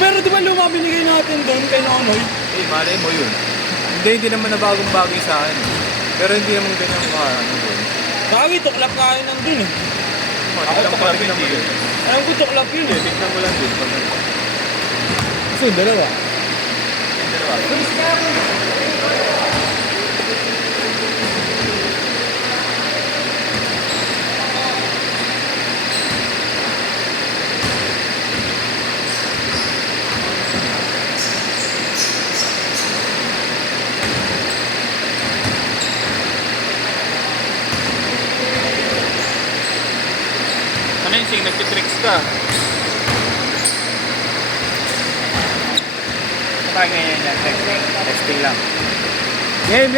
Pero di ba luma binigay natin doon kay Nonoy? Eh, malay mo yun. Hindi naman na bagong bagay sa akin. Pero hindi naman ganyan ano doon. Bakit tuklap nga yun nandun eh. Ako tuklap hindi yun. Alam ko tuklap yun eh. Tignan mo lang din. Kasi dalawa. Ano yung sing? Nagtitricks ka? Kapag ngayon yan, texting. Testing lang. Game!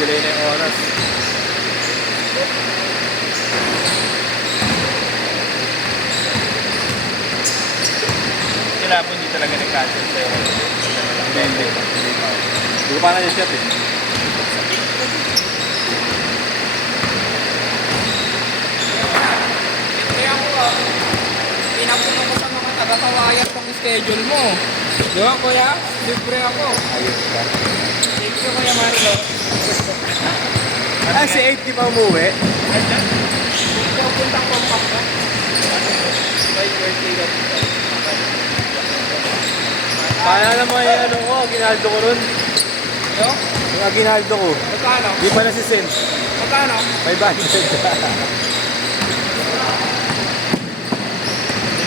Delay na yung oras. Sila po hindi talaga nag-cancel sa'yo. Hindi. Hindi ko pa na yung shot eh. Kaya ko pinapunong ko sa mga taga-kawayan pang schedule mo. Di ba kuya? Libre ako. Ayos ka. Thank you kuya Marlo. Ah, si 8 di pa umuwi? Ayan. Ikaw puntang compact ka. By birthday ka. Kaya naman yung ano ko, ginaldo ko ron. Yo? Yung ginaldo ko. Magkano? Di pa na si Sen. Magkano? 500.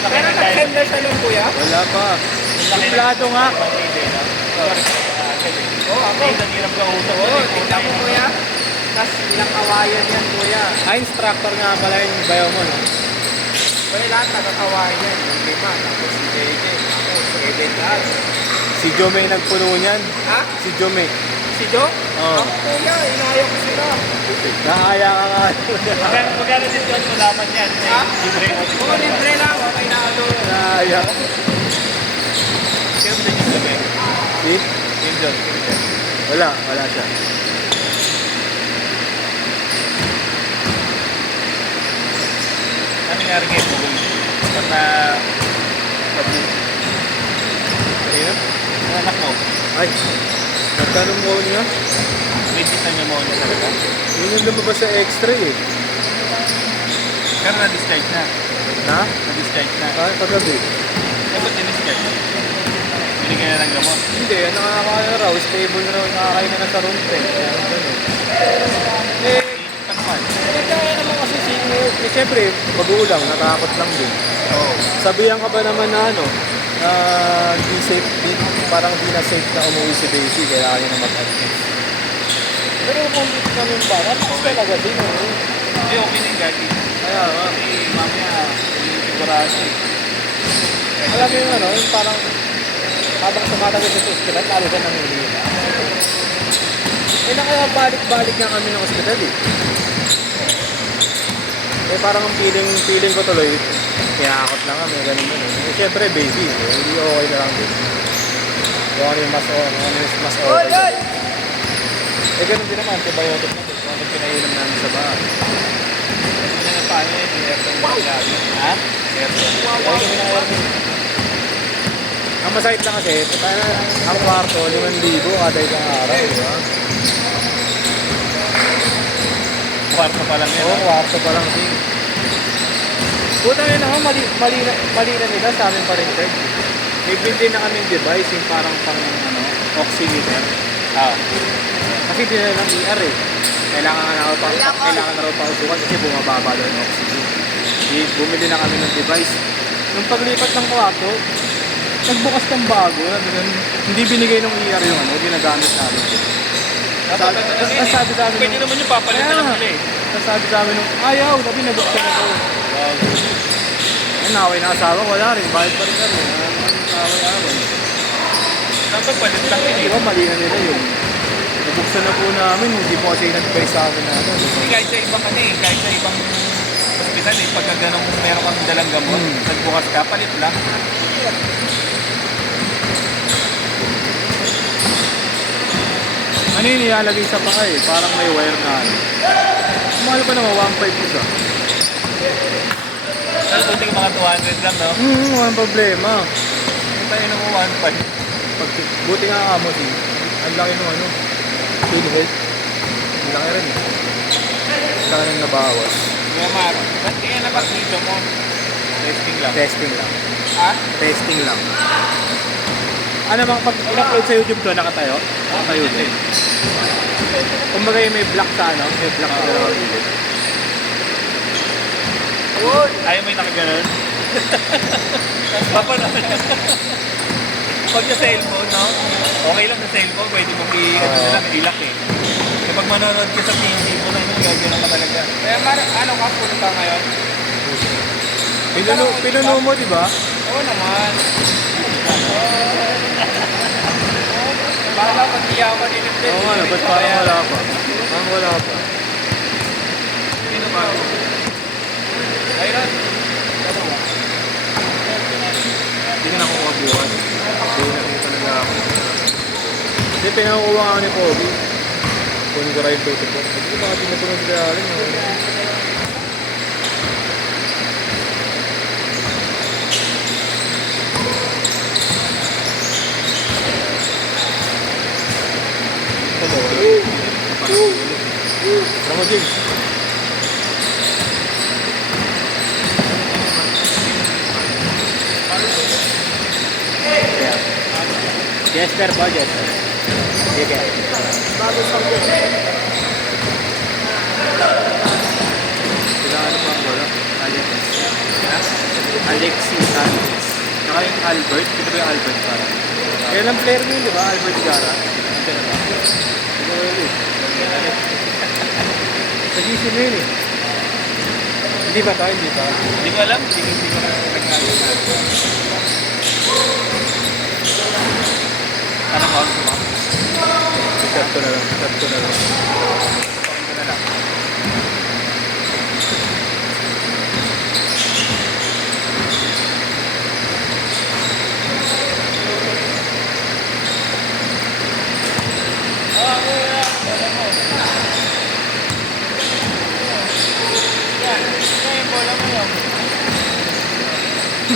Pero nag-send na siya nun kuya? Wala pa. Suplado nga. Oo, ako. Oo, tingnan mo kuya. Tapos ilang kawayan yan kuya. Ah, instructor nga pala yung bayaw mo, no? Kuya lahat taga-kawayan yan. Yung 5, tapos si JJ. Ako, 7 lahat. Si Jome nagpuno niyan. Ha? Si Jome. Si Jo? Oo. Ako kuya, inaayok ko sila. Nakaya ka nga. Magkano discount mo naman yan? Ha? Libre. Oo, libre lang. Okay na ano. Nakaya. Sino ba yung sabi? Si? Yung John. Wala siya. Ano nangyari kay Google? Ba't na... Ayun? Ang anak mo? Ay, nagtanong mo niya? Legit na niya mo na talaga? Yun yung lumabas sa extra eh. Pero na-discharge na. Na? Na-discharge na. Ah, kagabi. Eh, ba't na-discharge? Binigyan na ng gamot. Hindi, nakakaya raw. Stable na raw. Nakakain na sa room temp. Kaya ganun. Eh, Takman. kaya naman kasi siyempre, magulang, natakot lang din. Oo. Sabihan ka ba naman na ano, na di safe, parang di na safe na umuwi si Daisy, kaya kaya na mag-admit. Pero kung dito kami parang, ako talaga din, eh. Hindi, okay na yung gagi. Kaya nga. Kasi mamaya, hindi sigurado eh. Alam mo yung ano, yung parang, habang tumatagal sa hospital, lalo ka nang huli. Eh, nakakabalik-balik nga kami ng hospital, eh. Eh, parang ang feeling ko tuloy, kinakakot lang kami, ganun ganun. Eh, syempre, baby, eh, hindi okay na lang din. Kung ano yung mas okay. Eh, ganun din naman, antibiotic na din. Kung ano pinainom namin sa bahay. Ano na paano yun? Aircon mo lagi. Ha? Aircon. Lagi kami ng aircon. Ang masakit lang kasi, ang kwarto, 5,000 kada isang araw, di ba? Kwarto pa lang yan. Oo, kwarto pa lang din. Puta yun ako, mali na nila sa amin pa rin, Fred. May bindi na kaming device, yung parang pang oximeter. Ah. Kasi di na lang ER eh. Kailangan na raw pa usukan kasi bumababa daw yung oxygen. Bumili na kami ng device. Nung paglipat ng kwarto, nagbukas ng bago. Hindi binigay ng ER yung ano, ginagamit namin. Sabi sa amin, Pwede naman yung papalitan ng nila eh. sabi sa amin, ayaw, sabi nabuksan ako. Naway na asawa, wala rin. Bayad pa rin kami. Away-away. Dapat palit lang yun eh. Di ba, mali na nila yun. Nabuksan na po namin, hindi po kasi nag-advise sa amin na ano. Kahit sa ibang ano eh, kahit sa ibang hospital eh, pagka ganong meron kang dalang gamot, nagbukas ka, palit lang. Ano yun, ilalagay sa paa eh. Parang may wire na ano. Mahal pa naman, 1.5 ko siya. Pero buti mga 200 lang, no? Walang problema. Yung tayo na ko 1.5. Buti nga ka mo, ang laki ng ano, pinhead. Ang laki rin. Ang laki ng nabawas. Kuya Mar, ba't kaya napag-video mo? Testing lang. Testing lang. Ha? Testing lang. Ano bang pag in-upload sa YouTube to, nakatayo? Nakatayo din. Kumbaga yung may block sa ano, may block sa dalawang gilid. Ayaw mo yung nakaganon? Papanood. Pag sa cellphone, no? Okay lang sa cellphone, pwede mong ano na lang, ilak eh. Kapag manonood ka sa PC mo na yun, gagawin ka talaga. Kuya Mar, ano ka punta ngayon? Pinuno mo, di ba? Oo naman. Bala pag di ako nilipid. Oo nga, ba't parang wala pa? Parang wala pa. Sino ba? Ayun. Hindi ka nakukuha bukas. Hindi na rin talaga ako. Hindi, pinakukuha nga ni Pogi. Kung ko rin ito po. Hindi ba kasi napunod ka rin? Tama din. Jesper po, Jesper. Sige. Sila ano pa wala? Alexis Sanchez. Saka yung Albert. Sino ba yung Albert para? Kaya lang player mo yun, di ba? Albert Gara. Hindi na ba? Hindi ko yun eh. Sa GC mo yun eh. Hindi ba tayo? Hindi ba? Hindi ko alam. Hindi ko nagkakaroon natin. Ano ko? Chat ko na lang. Chat ko na lang. Pakinggan ko na lang.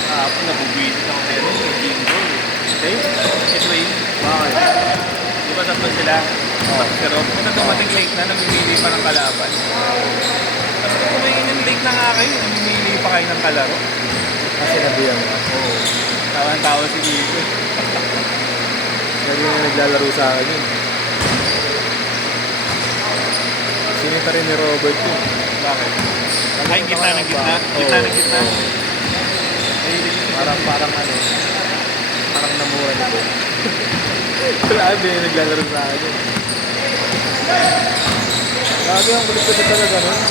Ako nabubuisit ako meron. Jingo. Okay? Ito yun. Bakit? Di ba tatlo sila? Pero kung dumating late na, namimili pa ng kalaban. Tapos kung kumingin late na nga kayo, namimili pa kayo ng kalaro. Kasi nabiyan mo. Oo. Tawa-tawa si Diego. Lagi na naglalaro sa akin yun. Sinita rin ni Robert yun. Bakit? Ay, gitna ng gitna. Gitna ng gitna. Parang ano. Parang namura nito. Grabe yung naglalaro sa akin yun. Grabe ang kulit ko talaga nun.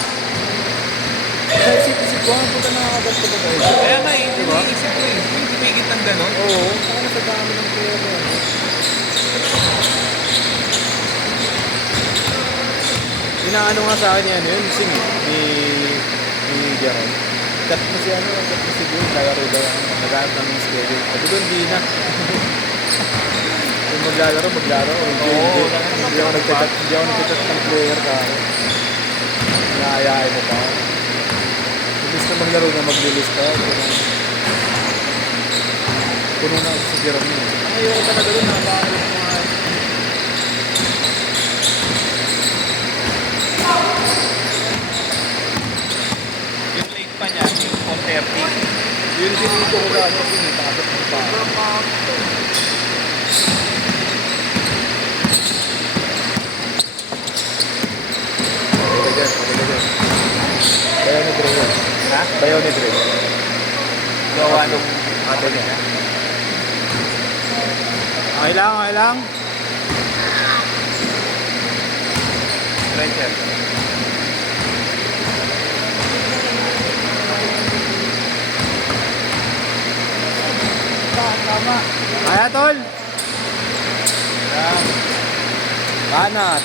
Kaya isip-isip ko, ang puta nakakagat ko ba tayo? Kaya nga, hindi naisip ko eh. Yung tumigit ng gano'n. Oo, saka nasa dami ng pera. Inaano nga sa akin yan yun, sing ni Jaron. Cut mo si ano, cut mo si Boy, lalaro daw ang maghanap ng schedule. Sabi ko, hindi na. Kung maglalaro, maglaro. Oo, Hindi ako nagtitat ng player ka ako. Naayain mo pa. Imbis na maglaro na maglilis ka. Puno na ako sa Jaron yun. Ayoko talaga doon, nakakalit mo nga. Yung late pa niya, yung 4:30. Yun din dito ko ano, sinipasok ng pa. Bayaw ni Dre yun. Ha? Bayaw ni Dre. Gawa nung Ate niya. Okay lang, okay lang. stretcher. Kaya tol. Banat.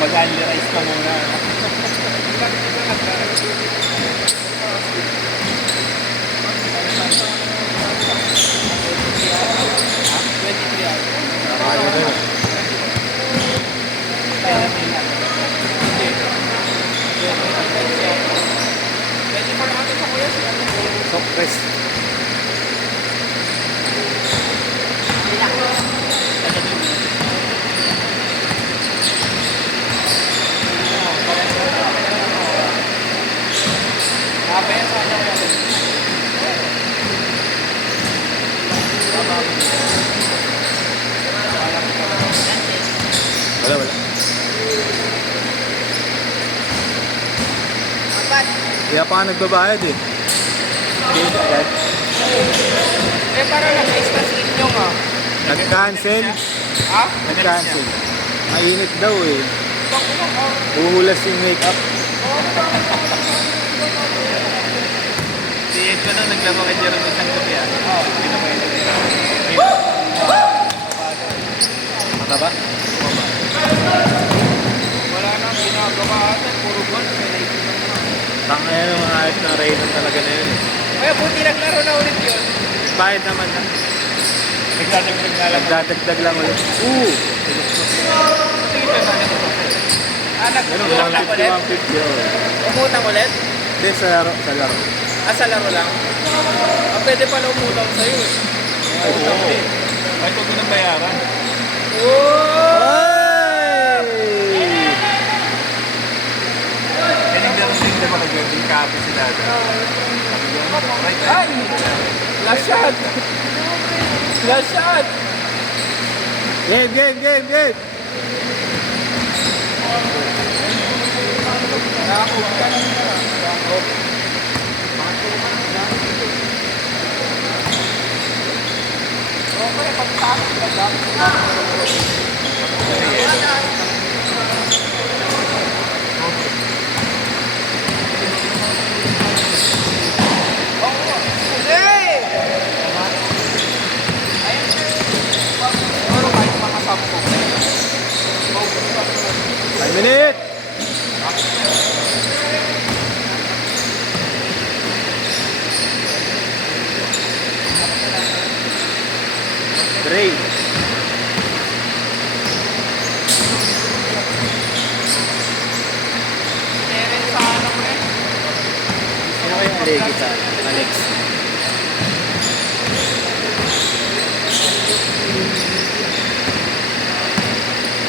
Mag-only rice ka muna. No? Soft press. Wala. Kaya pa nga nagbabayad eh. Okay, agad. Eh, parang nag-express inyo nga. Nag-cancel. Ha? Nag-cancel. Mainit daw eh. Bakit mo? Huhulas yung makeup. Si Ed ko nung naglaro kay Jerome isang gabi ah. Mataba? Wala nang ginagawa ata. Puro buwan. May naisip lang naman. Tanga yan yung mga ayos na Raynon talaga na yun eh. Kaya buti naglaro na ulit yun. Bayad naman na. Nagdadagdag na lang. Nagdadagdag lang ulit. Ah, Ganun, nag-utang ulit? 150, 150 oh. Umutang ulit? Hindi, sa laro. Sa laro. Ah, sa laro lang? Ah, pwede pala umutang sa'yo eh. Oo. Kahit huwag mo nang bayaran. Oh! Kaya naglaro din naman nag-wedding copy si Dada. Ay! Last shot! Last shot! Game! Nakakot ka lang na. Nakakot. Okay, pagkakot ka lang. Hey! Siguro kahit mga 10. 5 minutes! Gray. Meron sa ano ko eh. Sino kayo alegi sa Alex?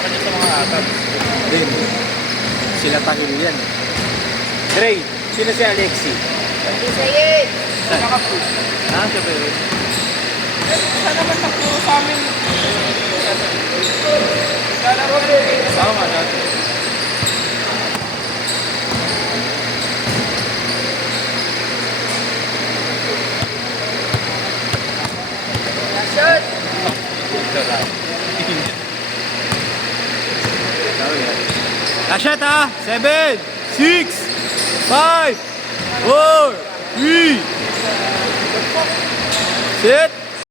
Ano sa mga atas? Din. Sila tahil yan. Gray. Sino si Alexi? Sayid! Saan? Naka-food. Ah, siya ba yun? Eh, saan naman nagturo sa amin? Lalaro rin. Tama natin. Shot! Ashot ha! 7, 6, 5, 4, 3, set!